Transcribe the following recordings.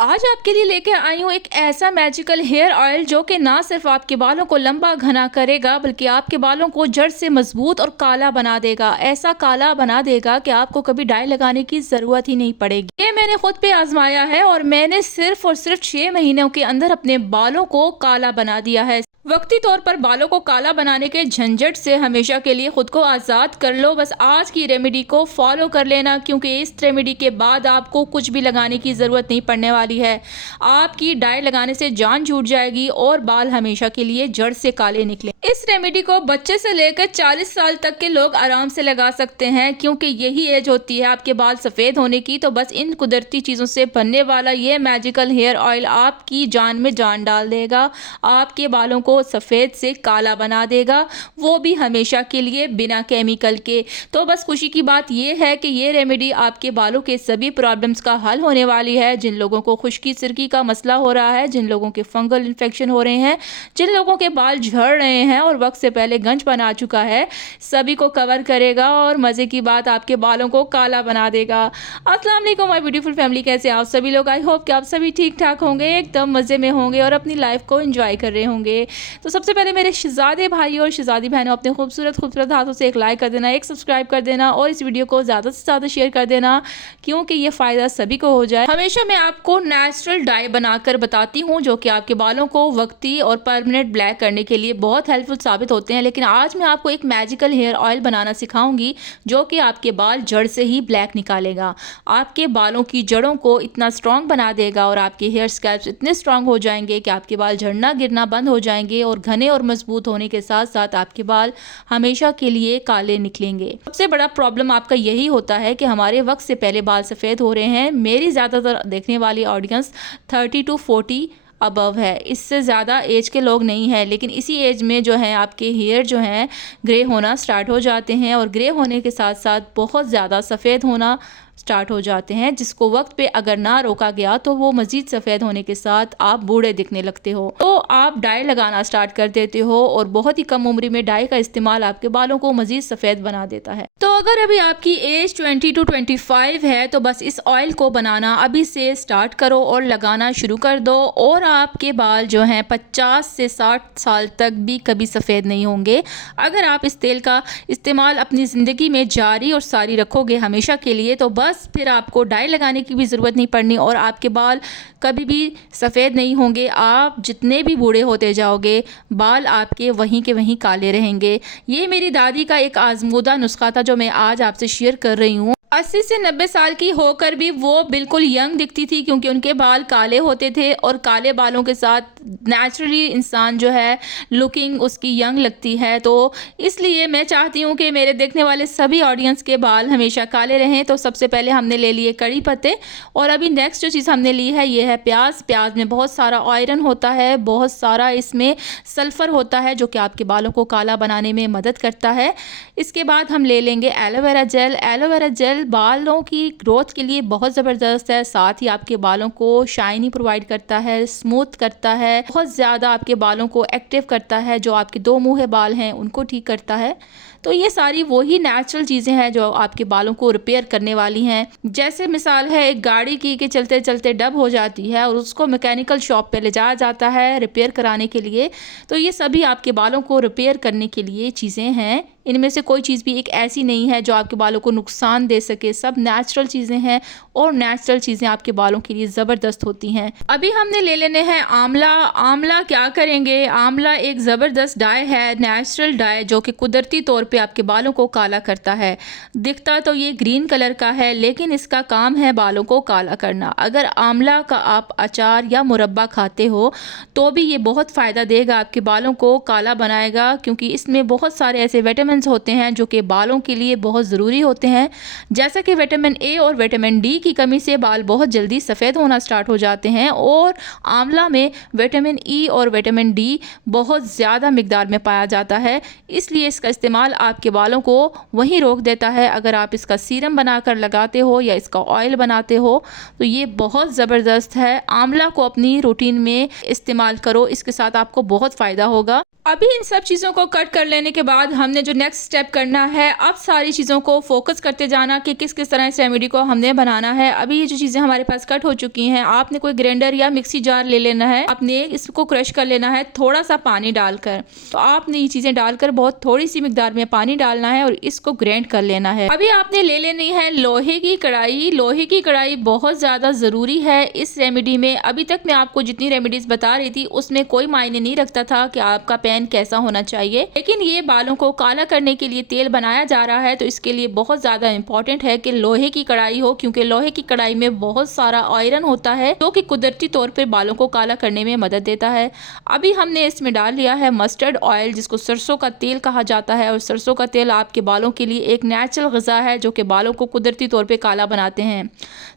आज आपके लिए लेके आई हूँ एक ऐसा मैजिकल हेयर ऑयल जो कि ना सिर्फ आपके बालों को लंबा घना करेगा बल्कि आपके बालों को जड़ से मजबूत और काला बना देगा। ऐसा काला बना देगा कि आपको कभी डाई लगाने की ज़रूरत ही नहीं पड़ेगी। ये मैंने खुद पे आजमाया है और मैंने सिर्फ और सिर्फ 6 महीनों के अंदर अपने बालों को काला बना दिया है। वक्ती तौर पर बालों को काला बनाने के झंझट से हमेशा के लिए खुद को आज़ाद कर लो। बस आज की रेमेडी को फॉलो कर लेना, क्योंकि इस रेमेडी के बाद आपको कुछ भी लगाने की ज़रूरत नहीं पड़ने वाली है। आपकी डाई लगाने से जान छूट जाएगी और बाल हमेशा के लिए जड़ से काले निकले। इस रेमेडी को बच्चे से लेकर 40 साल तक के लोग आराम से लगा सकते हैं, क्योंकि यही एज होती है आपके बाल सफ़ेद होने की। तो बस इन कुदरती चीज़ों से बनने वाला ये मैजिकल हेयर ऑयल आपकी जान में जान डाल देगा, आपके बालों को सफ़ेद से काला बना देगा, वो भी हमेशा के लिए बिना केमिकल के। तो बस खुशी की बात ये है कि ये रेमेडी आपके बालों के सभी प्रॉब्लम्स का हल होने वाली है। जिन लोगों को खुश्की सिरकी का मसला हो रहा है, जिन लोगों के फंगल इन्फेक्शन हो रहे हैं, जिन लोगों के बाल झड़ रहे हैं और वक्त से पहले गंजपन आ चुका है, सभी को कवर करेगा और मज़े की बात आपके बालों को काला बना देगा। अस्सलाम वालेकुम माय ब्यूटीफुल फैमिली, कैसे आप सभी लोग? आई होप कि आप सभी ठीक ठाक होंगे, एकदम मज़े में होंगे और अपनी लाइफ को एंजॉय कर रहे होंगे। तो सबसे पहले मेरे शहजादे भाई और शहजादी बहनों, अपने खूबसूरत हाथों से एक लाइक कर देना, एक सब्सक्राइब कर देना और इस वीडियो को ज़्यादा से ज़्यादा शेयर कर देना, क्योंकि ये फ़ायदा सभी को हो जाए। हमेशा मैं आपको नेचुरल डाई बनाकर बताती हूँ जो कि आपके बालों को वक्ती और परमानेंट ब्लैक करने के लिए बहुत हेल्पफुल साबित होते हैं। लेकिन आज मैं आपको एक मैजिकल हेयर ऑयल बनाना सिखाऊंगी जो कि आपके बाल जड़ से ही ब्लैक निकालेगा, आपके बालों की जड़ों को इतना स्ट्रॉन्ग बना देगा और आपके हेयर स्कैल्प्स इतने स्ट्रॉन्ग हो जाएंगे कि आपके बाल झड़ना गिरना बंद हो जाएंगे और घने और मजबूत होने के साथ साथ आपके बाल हमेशा के लिए काले निकलेंगे। सबसे बड़ा प्रॉब्लम आपका यही होता है कि हमारे वक्त से पहले बाल सफ़ेद हो रहे हैं। मेरी ज़्यादातर देखने वाली ऑडियंस 30 to 40 अबव है, इससे ज़्यादा एज के लोग नहीं है। लेकिन इसी एज में जो है आपके हेयर जो हैं ग्रे होना स्टार्ट हो जाते हैं और ग्रे होने के साथ साथ बहुत ज़्यादा सफ़ेद होना स्टार्ट हो जाते हैं, जिसको वक्त पे अगर ना रोका गया तो वो मज़ीद सफ़ेद होने के साथ आप बूढ़े दिखने लगते हो। तो आप डाई लगाना स्टार्ट कर देते हो और बहुत ही कम उम्र में डाई का इस्तेमाल आपके बालों को मज़ीद सफ़ेद बना देता है। तो अगर अभी आपकी एज 20 to 25 है तो बस इस ऑयल को बनाना अभी से स्टार्ट करो और लगाना शुरू कर दो और आपके बाल जो हैं 50 से 60 साल तक भी कभी सफ़ेद नहीं होंगे। अगर आप इस तेल का इस्तेमाल अपनी ज़िंदगी में जारी और सारी रखोगे हमेशा के लिए, तो बस फिर आपको डाई लगाने की भी ज़रूरत नहीं पड़नी और आपके बाल कभी भी सफ़ेद नहीं होंगे। आप जितने भी बूढ़े होते जाओगे बाल आपके वहीं के वहीं काले रहेंगे। ये मेरी दादी का एक आजमूदा नुस्खा था जो मैं आज आपसे शेयर कर रही हूँ। 80 से 90 साल की होकर भी वो बिल्कुल यंग दिखती थी, क्योंकि उनके बाल काले होते थे और काले बालों के साथ नेचुरली इंसान जो है लुकिंग उसकी यंग लगती है। तो इसलिए मैं चाहती हूँ कि मेरे देखने वाले सभी ऑडियंस के बाल हमेशा काले रहें। तो सबसे पहले हमने ले लिए कड़ी पत्ते और अभी नेक्स्ट जो चीज़ हमने ली है ये है प्याज। प्याज में बहुत सारा आयरन होता है, बहुत सारा इसमें सल्फ़र होता है जो कि आपके बालों को काला बनाने में मदद करता है। इसके बाद हम ले लेंगे एलोवेरा जेल। एलोवेरा जेल बालों की ग्रोथ के लिए बहुत ज़बरदस्त है, साथ ही आपके बालों को शाइनी प्रोवाइड करता है, स्मूथ करता है, बहुत ज़्यादा आपके बालों को एक्टिव करता है, जो आपके दो मुँहे बाल हैं उनको ठीक करता है। तो ये सारी वही नेचुरल चीज़ें हैं जो आपके बालों को रिपेयर करने वाली हैं। जैसे मिसाल है एक गाड़ी की कि चलते चलते डब हो जाती है और उसको मैकेनिकल शॉप पे ले जाया जाता है रिपेयर कराने के लिए। तो ये सभी आपके बालों को रिपेयर करने के लिए चीज़ें हैं। इनमें से कोई चीज़ भी एक ऐसी नहीं है जो आपके बालों को नुकसान दे सके, सब नेचुरल चीज़ें हैं और नेचुरल चीज़ें आपके बालों के लिए ज़बरदस्त होती हैं। अभी हमने ले लेने हैं आंवला। आंवला क्या करेंगे, आंवला एक ज़बरदस्त डाई है, नेचुरल डाई जो कि कुदरती तौर पे आपके बालों को काला करता है। दिखता तो ये ग्रीन कलर का है लेकिन इसका काम है बालों को काला करना। अगर आंवला का आप अचार या मुरब्बा खाते हो तो भी ये बहुत फ़ायदा देगा, आपके बालों को काला बनाएगा, क्योंकि इसमें बहुत सारे ऐसे विटामिन होते हैं जो कि बालों के लिए बहुत ज़रूरी होते हैं। जैसा कि विटामिन ए और विटामिन डी की कमी से बाल बहुत जल्दी सफ़ेद होना स्टार्ट हो जाते हैं और आंवला में विटामिन ई और विटामिन डी बहुत ज़्यादा मिकदार में पाया जाता है, इसलिए इसका इस्तेमाल आपके बालों को वहीं रोक देता है। अगर आप इसका सीरम बनाकर लगाते हो या इसका ऑयल बनाते हो तो ये बहुत ज़बरदस्त है। आंवला को अपनी रूटीन में इस्तेमाल करो, इसके साथ आपको बहुत फ़ायदा होगा। अभी इन सब चीज़ों को कट कर लेने के बाद हमने जो नेक्स्ट स्टेप करना है, अब सारी चीज़ों को फोकस करते जाना कि किस किस तरह इस रेमेडी को हमने बनाना है। अभी ये जो चीज़ें हमारे पास कट हो चुकी हैं, आपने कोई ग्राइंडर या मिक्सी जार ले लेना है, आपने इसको क्रश कर लेना है थोड़ा सा पानी डालकर। तो आपने ये चीज़ें डालकर बहुत थोड़ी सी मिकदार में पानी डालना है और इसको ग्राइंड कर लेना है। अभी आपने ले लेनी है लोहे की कढ़ाई। लोहे की कढ़ाई बहुत ज़्यादा ज़रूरी है इस रेमेडी में। अभी तक मैं आपको जितनी रेमेडीज़ बता रही थी उसमें कोई मायने नहीं रखता था कि आपका पैन कैसा होना चाहिए, लेकिन ये बालों को काला करने के लिए तेल बनाया जा रहा है तो इसके लिए बहुत ज़्यादा इंपॉर्टेंट है कि लोहे की कढ़ाई हो, क्योंकि लोहे की कढ़ाई में बहुत सारा आयरन होता है जो कि कुदरती तौर पर बालों को काला करने में मदद देता है। अभी हमने इसमें डाल लिया है मस्टर्ड ऑयल, जिसको सरसों का तेल कहा जाता है, और सरसों का तेल आपके बालों के लिए एक नेचुरल ग़िज़ा है जो कि बालों को कुदरती तौर पर काला बनाते हैं।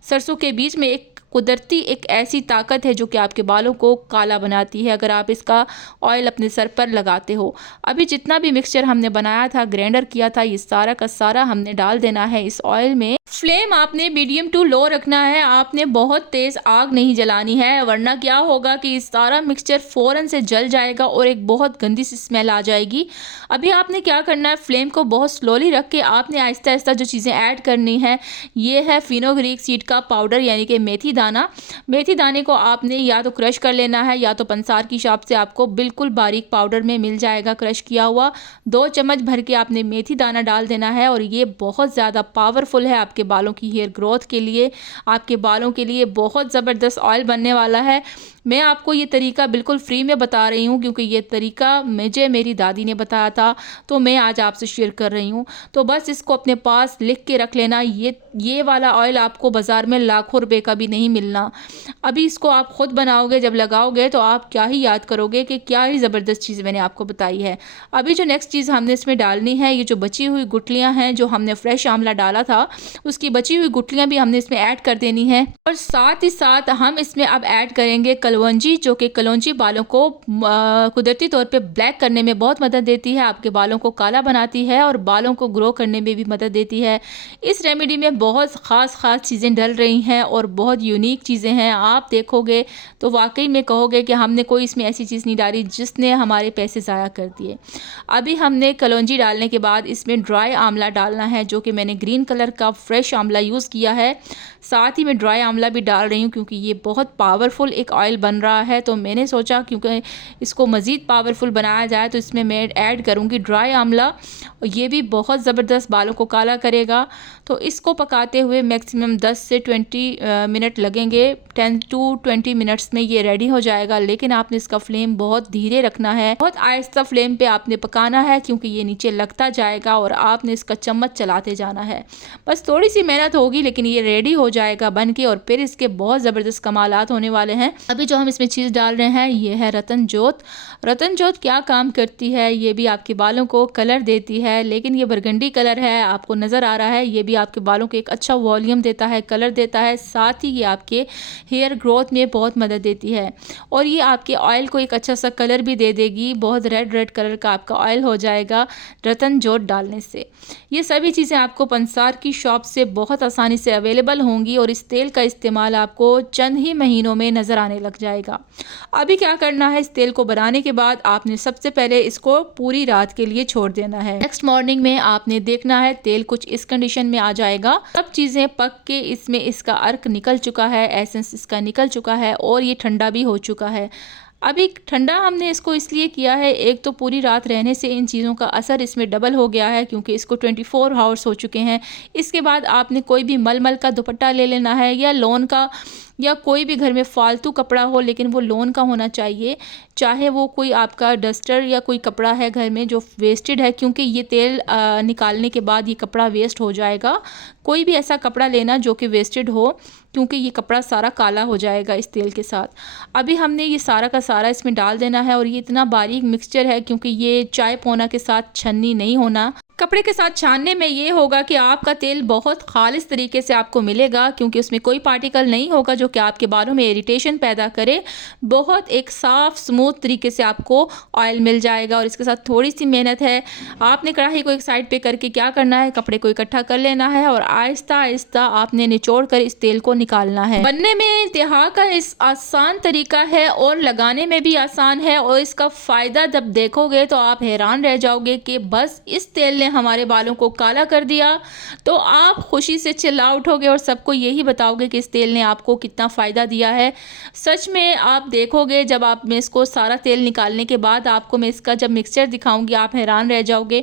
सरसों के बीज में एक कुदरती एक ऐसी ताकत है जो कि आपके बालों को काला बनाती है अगर आप इसका ऑयल अपने सर पर लगाते हो। अभी जितना भी मिक्सचर हमने बनाया था, ग्राइंडर किया था, ये सारा का सारा हमने डाल देना है इस ऑयल में। फ्लेम आपने मीडियम टू लो रखना है, आपने बहुत तेज़ आग नहीं जलानी है, वरना क्या होगा कि इस सारा मिक्सचर फ़ौरन से जल जाएगा और एक बहुत गंदी सी स्मेल आ जाएगी। अभी आपने क्या करना है, फ्लेम को बहुत स्लोली रख के आपने आहिस्ता आहिस्ता जो चीज़ें ऐड करनी है, ये है फिनोग्रीक सीड का पाउडर यानी कि मेथी दाना। मेथी दाने को आपने या तो क्रश कर लेना है या तो पंसार की शॉप से आपको बिल्कुल बारीक पाउडर में मिल जाएगा क्रश किया हुआ। 2 चम्मच भर के आपने मेथी दाना डाल देना है और ये बहुत ज़्यादा पावरफुल है आपके बालों की हेयर ग्रोथ के लिए। आपके बालों के लिए बहुत ज़बरदस्त ऑयल बनने वाला है। मैं आपको ये तरीका बिल्कुल फ्री में बता रही हूँ क्योंकि ये तरीका मुझे मेरी दादी ने बताया था, तो मैं आज आपसे शेयर कर रही हूँ। तो बस इसको अपने पास लिख के रख लेना। ये वाला ऑयल आपको बाज़ार में लाखों रुपए का भी नहीं मिलना। अभी इसको आप ख़ुद बनाओगे, जब लगाओगे तो आप क्या ही याद करोगे कि क्या ही ज़बरदस्त चीज़ मैंने आपको बताई है। अभी जो नेक्स्ट चीज़ हमने इसमें डालनी है, ये जो बची हुई गुठलियाँ हैं जो हमने फ्रेश आंवला डाला था, उसकी बची हुई गुठलियाँ भी हमने इसमें ऐड कर देनी है। और साथ ही साथ हम इसमें अब ऐड करेंगे कलौंजी, जो कि कलौंजी बालों को कुदरती तौर पे ब्लैक करने में बहुत मदद देती है, आपके बालों को काला बनाती है और बालों को ग्रो करने में भी मदद देती है। इस रेमेडी में बहुत ख़ास चीज़ें डल रही हैं और बहुत यूनिक चीज़ें हैं। आप देखोगे तो वाकई में कहोगे कि हमने कोई इसमें ऐसी चीज़ नहीं डाली जिसने हमारे पैसे ज़ाया कर दिए। अभी हमने कलौंजी डालने के बाद इसमें ड्राई आंवला डालना है, जो कि मैंने ग्रीन कलर का फ्रेश आंवला यूज़ किया है। साथ ही मैं ड्राई आंवला भी डाल रही हूँ क्योंकि ये बहुत पावरफुल एक ऑयल बन रहा है, तो मैंने सोचा क्योंकि इसको मज़ीद पावरफुल बनाया जाए तो इसमें मैं ऐड करूँगी ड्राई आंवला। ये भी बहुत ज़बरदस्त बालों को काला करेगा। तो इसको पकाते हुए मैक्सिमम 10 से 20 मिनट लगेंगे। 10 to 20 मिनट्स में ये रेडी हो जाएगा, लेकिन आपने इसका फ्लेम बहुत धीरे रखना है, बहुत आहिस्ता फ्लेम पे आपने पकाना है क्योंकि ये नीचे लगता जाएगा और आपने इसका चम्मच चलाते जाना है। बस थोड़ी सी मेहनत होगी लेकिन ये रेडी हो जाएगा बन के, और फिर इसके बहुत ज़बरदस्त कमालात होने वाले हैं। अभी जो हम इसमें चीज़ डाल रहे हैं ये है रतन जोत। रतन जोत क्या काम करती है, ये भी आपके बालों को कलर देती है, लेकिन ये बरगंडी कलर है, आपको नज़र आ रहा है। ये भी आपके बालों को एक अच्छा वॉल्यूम देता है, कलर देता है, साथ ही ये आपके हेयर ग्रोथ में बहुत मदद देती है और ये आपके ऑयल को एक अच्छा सा कलर भी दे देगी। बहुत रेड कलर का आपका ऑयल हो जाएगा रतन जोत डालने से। ये सभी चीज़ें आपको पंसार की शॉप से बहुत आसानी से अवेलेबल होंगी और इस तेल का इस्तेमाल आपको चंद ही महीनों में नज़र आने लग जाएगा। अभी क्या करना है, इस तेल को बनाने के बाद आपने सबसे पहले इसको पूरी रात के लिए छोड़ देना है। नेक्स्ट मॉर्निंग में आपने देखना है तेल कुछ इस कंडीशन में आ जाएगा। सब चीज़ें पक के इसमें इसका अर्क निकल चुका है, एसेंस इसका निकल चुका है और ये ठंडा भी हो चुका है। अभी ठंडा हमने इसको इसलिए किया है, एक तो पूरी रात रहने से इन चीज़ों का असर इसमें डबल हो गया है क्योंकि इसको 24 आवर्स हो चुके हैं। इसके बाद आपने कोई भी मलमल का दुपट्टा ले लेना है या लॉन का, या कोई भी घर में फालतू कपड़ा हो लेकिन वो लॉन का होना चाहिए, चाहे वो कोई आपका डस्टर या कोई कपड़ा है घर में जो वेस्टेड है, क्योंकि ये तेल निकालने के बाद ये कपड़ा वेस्ट हो जाएगा। कोई भी ऐसा कपड़ा लेना जो कि वेस्टेड हो, क्योंकि ये कपड़ा सारा काला हो जाएगा इस तेल के साथ। अभी हमने ये सारा का सारा इसमें डाल देना है और ये इतना बारीक मिक्सचर है क्योंकि ये चाय पोना के साथ छन्नी नहीं होना। कपड़े के साथ छानने में ये होगा कि आपका तेल बहुत खालिस तरीके से आपको मिलेगा, क्योंकि उसमें कोई पार्टिकल नहीं होगा जो कि आपके बालों में इरिटेशन पैदा करे। बहुत एक साफ़ स्मूथ तरीके से आपको ऑयल मिल जाएगा। और इसके साथ थोड़ी सी मेहनत है। आपने कढ़ाई को एक साइड पे करके क्या करना है, कपड़े को इकट्ठा कर लेना है और आहिस्ता आहिस्ता आपने निचोड़ कर इस तेल को निकालना है। बनने में इंतहा का इस आसान तरीका है और लगाने में भी आसान है, और इसका फ़ायदा जब देखोगे तो आप हैरान रह जाओगे कि बस इस तेल ने हमारे बालों को काला कर दिया। तो आप खुशी से चिल्ला उठोगे और सबको यही बताओगे कि इस तेल ने आपको कितना फ़ायदा दिया है। सच में आप देखोगे, जब आप मैं इसको सारा तेल निकालने के बाद आपको मैं इसका जब मिक्सचर दिखाऊंगी, आप हैरान रह जाओगे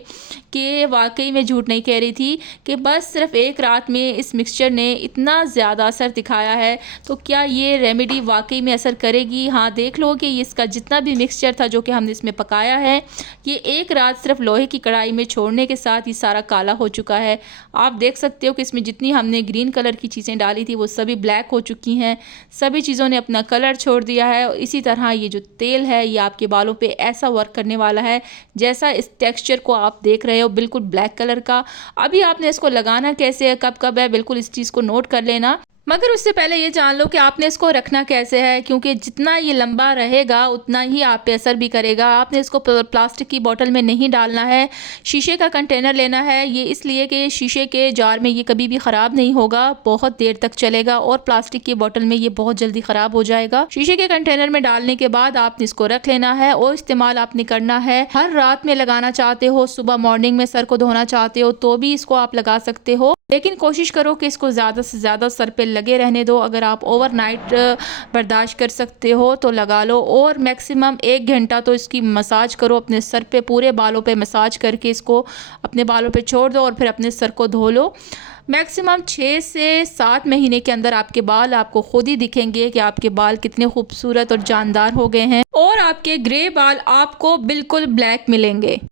कि वाकई में झूठ नहीं कह रही थी कि बस सिर्फ एक रात में इस मिक्सचर ने इतना ज़्यादा असर दिखाया है। तो क्या ये रेमेडी वाकई में असर करेगी? हाँ, देख लो कि इसका जितना भी मिक्सचर था जो कि हमने इसमें पकाया है, ये एक रात सिर्फ लोहे की कढ़ाई में छोड़ने के साथ ही सारा काला हो चुका है। आप देख सकते हो कि इसमें जितनी हमने ग्रीन कलर की चीज़ें डाली थी वो सभी ब्लैक हो चुकी हैं। सभी चीज़ों ने अपना कलर छोड़ दिया है। और इसी तरह ये जो तेल है ये आपके बालों पे ऐसा वर्क करने वाला है जैसा इस टेक्सचर को आप देख रहे हो, बिल्कुल ब्लैक कलर का। अभी आपने इसको लगाना कैसे है, कब कब है, बिल्कुल इस चीज़ को नोट कर लेना। मगर उससे पहले ये जान लो कि आपने इसको रखना कैसे है, क्योंकि जितना ये लंबा रहेगा उतना ही आप पे असर भी करेगा। आपने इसको प्लास्टिक की बोतल में नहीं डालना है, शीशे का कंटेनर लेना है। ये इसलिए कि शीशे के जार में ये कभी भी ख़राब नहीं होगा, बहुत देर तक चलेगा, और प्लास्टिक की बोतल में ये बहुत जल्दी ख़राब हो जाएगा। शीशे के कंटेनर में डालने के बाद आपने इसको रख लेना है और इस्तेमाल आपने करना है। हर रात में लगाना चाहते हो, सुबह मॉर्निंग में सर को धोना चाहते हो तो भी इसको आप लगा सकते हो, लेकिन कोशिश करो कि इसको ज़्यादा से ज़्यादा सर पे लगे रहने दो। अगर आप ओवरनाइट बर्दाश्त कर सकते हो तो लगा लो, और मैक्सिमम 1 घंटा तो इसकी मसाज करो अपने सर पे, पूरे बालों पे मसाज करके इसको अपने बालों पे छोड़ दो और फिर अपने सर को धो लो। मैक्सिमम 6 से 7 महीने के अंदर आपके बाल आपको खुद ही दिखेंगे कि आपके बाल कितने खूबसूरत और जानदार हो गए हैं, और आपके ग्रे बाल आपको बिल्कुल ब्लैक मिलेंगे।